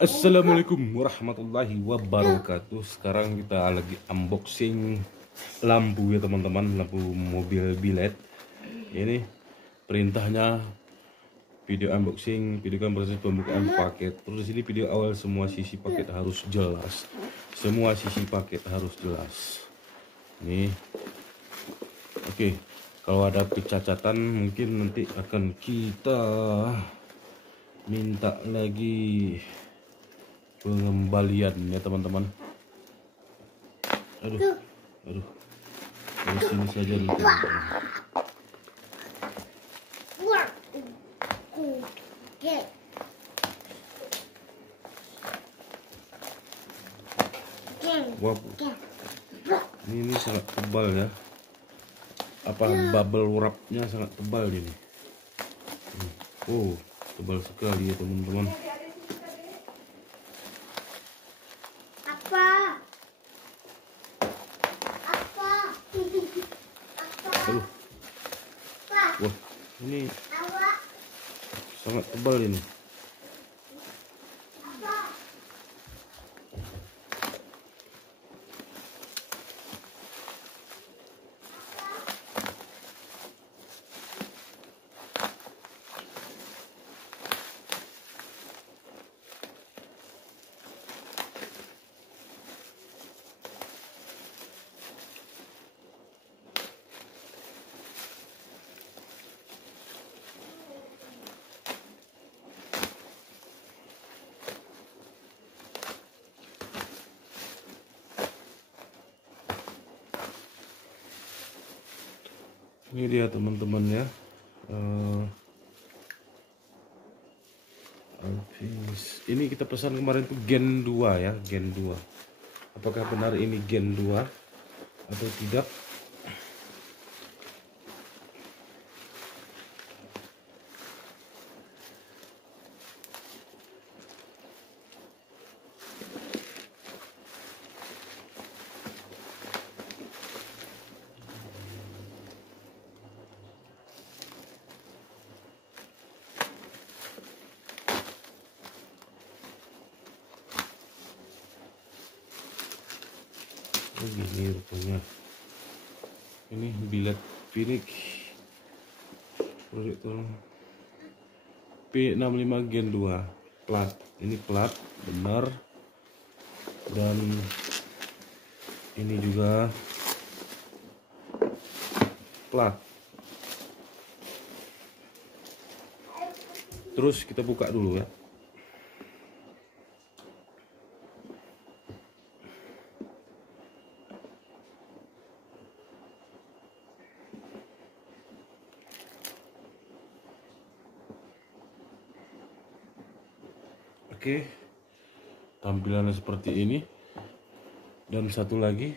Assalamualaikum warahmatullahi wabarakatuh. Sekarang kita lagi unboxing lampu ya teman-teman, lampu mobil bilet. Ini perintahnya video unboxing, videokan proses pembukaan paket. Terus di sini video awal, semua sisi paket harus jelas. Semua sisi paket harus jelas. Nih. Oke, kalau ada kecacatan mungkin nanti akan kita minta lagi pengembalian ya teman-teman. Aduh dari sini saja nih teman-teman. Wow, ini sangat tebal ya, apa bubble wrapnya sangat tebal ini. Oh, tebal sekali ya teman-teman. Aduh. Wah, ini sangat tebal ini. Ini dia teman-teman ya. Ini kita pesan kemarin tuh Gen 2 ya, Gen 2. Apakah benar ini Gen 2 atau tidak? Oh, gini rupanya. Ini bilet Phoenix proyektor P65 Gen 2 plat. Ini plat benar, dan ini juga plat. Terus kita buka dulu ya. Oke, tampilannya seperti ini. Dan satu lagi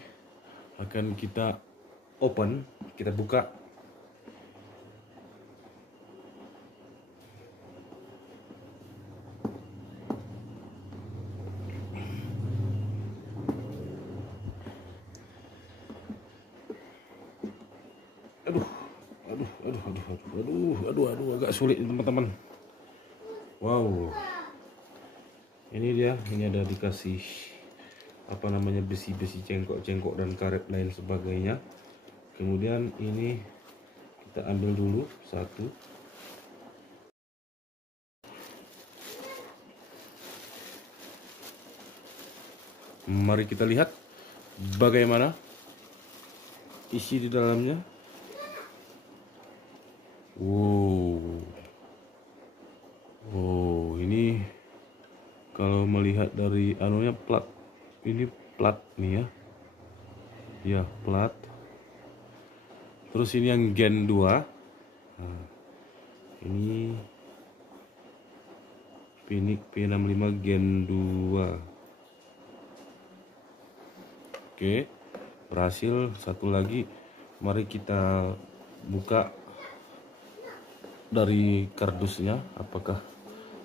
akan kita open, kita buka. Aduh, agak sulit teman-teman. Wow. Ini dia, ini ada dikasih apa namanya, besi-besi cengkok-cengkok dan karet lain sebagainya. Kemudian ini kita ambil dulu satu. Mari kita lihat bagaimana isi di dalamnya. Wow, ini kalau melihat dari anunya plat, ini plat nih ya. Ya, plat. Terus ini yang Gen 2. Nah, ini Phoenix P65 Gen 2. Oke, berhasil. Satu lagi, mari kita buka dari kardusnya, apakah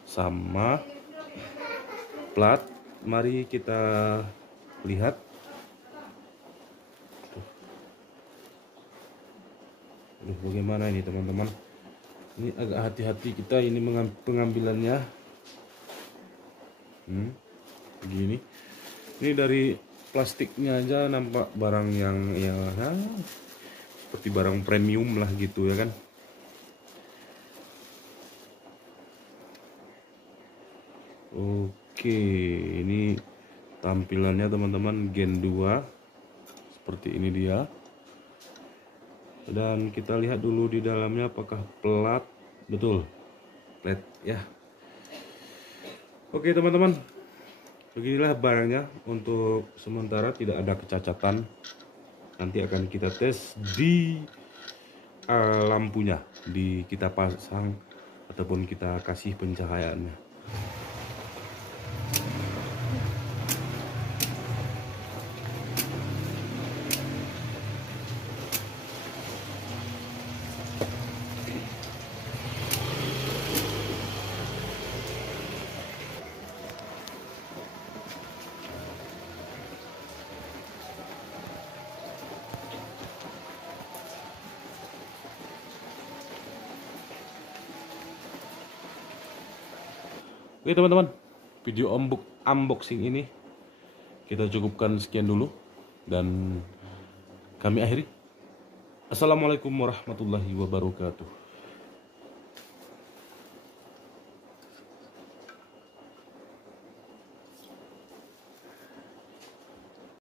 sama plat. Mari kita lihat. Bagaimana ini teman-teman. Ini agak hati-hati kita ini pengambilannya. Begini. Ini dari plastiknya aja nampak barang yang ya seperti barang premium lah gitu ya kan. Oke, ini tampilannya teman-teman Gen 2 seperti ini dia. Dan kita lihat dulu di dalamnya apakah plat. Betul, plat ya. Oke teman-teman, beginilah barangnya. Untuk sementara tidak ada kecacatan. Nanti akan kita tes di lampunya, kita pasang ataupun kita kasih pencahayaannya. Oke teman-teman, video unboxing ini kita cukupkan sekian dulu dan kami akhiri. Assalamualaikum warahmatullahi wabarakatuh.